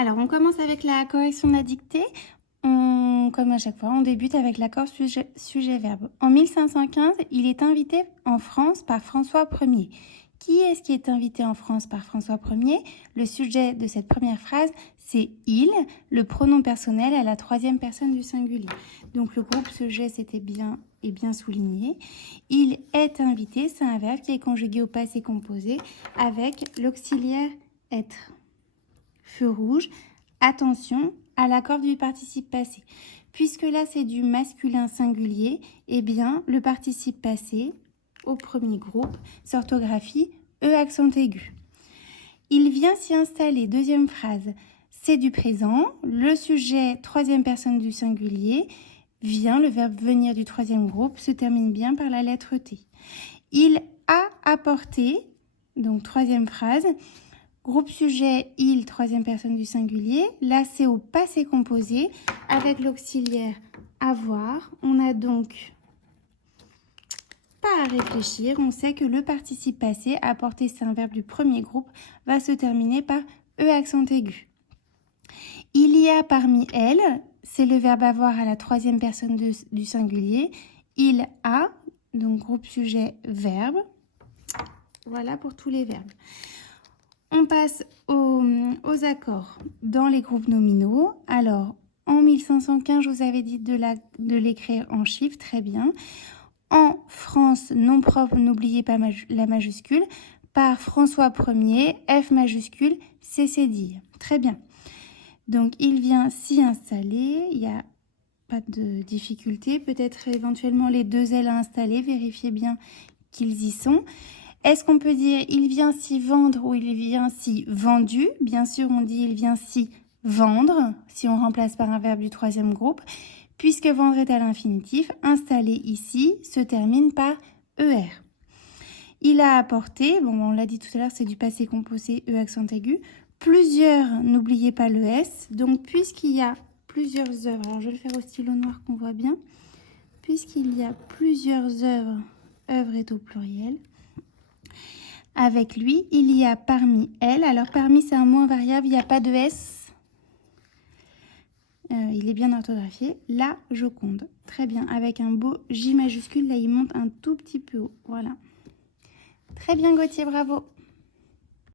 Alors, on commence avec la correction de la dictée. Comme à chaque fois, on débute avec l'accord sujet-verbe. En 1515, il est invité en France par François Ier. Qui est-ce qui est invité en France par François Ier? Le sujet de cette première phrase, c'est « il », le pronom personnel à la troisième personne du singulier. Donc, le groupe sujet, c'était bien et bien souligné. « Il est invité », c'est un verbe qui est conjugué au passé composé avec l'auxiliaire « être ». Feu rouge, attention à l'accord du participe passé. Puisque là, c'est du masculin singulier, eh bien, le participe passé, au premier groupe, s'orthographie E accent aigu. Il vient s'y installer, deuxième phrase, c'est du présent. Le sujet, troisième personne du singulier, vient, le verbe venir du troisième groupe, se termine bien par la lettre T. Il a apporté, donc troisième phrase, groupe sujet, il, troisième personne du singulier. Là, c'est au passé composé avec l'auxiliaire avoir. On a donc pas à réfléchir. On sait que le participe passé, apporter, c'est un verbe du premier groupe, va se terminer par E accent aigu. Il y a parmi elles, c'est le verbe avoir à la troisième personne du singulier. Il a, donc groupe sujet, verbe. Voilà pour tous les verbes. On passe aux accords dans les groupes nominaux. Alors, en 1515, je vous avais dit de l'écrire en chiffres, très bien. En France, nom propre, n'oubliez pas la majuscule. Par François Ier, F majuscule, c'est dire. Très bien. Donc, il vient s'y installer. Il n'y a pas de difficulté. Peut-être éventuellement les deux L à installer. Vérifiez bien qu'ils y sont. Est-ce qu'on peut dire « il vient s'y vendre » ou « il vient s'y vendu » ? Bien sûr, on dit « il vient s'y vendre » si on remplace par un verbe du troisième groupe. Puisque « vendre » est à l'infinitif, installé ici se termine par « er ». Il a apporté, bon, on l'a dit tout à l'heure, c'est du passé composé E accent aigu. Plusieurs, n'oubliez pas le S. Donc, puisqu'il y a plusieurs œuvres, alors je vais le faire au stylo noir qu'on voit bien. Puisqu'il y a plusieurs œuvres, œuvre est au pluriel. Avec lui, il y a parmi elles. Alors, parmi, c'est un mot invariable, il n'y a pas de S. Il est bien orthographié. La Joconde. Très bien. Avec un beau J majuscule, là, il monte un tout petit peu haut. Voilà. Très bien, Gauthier, bravo.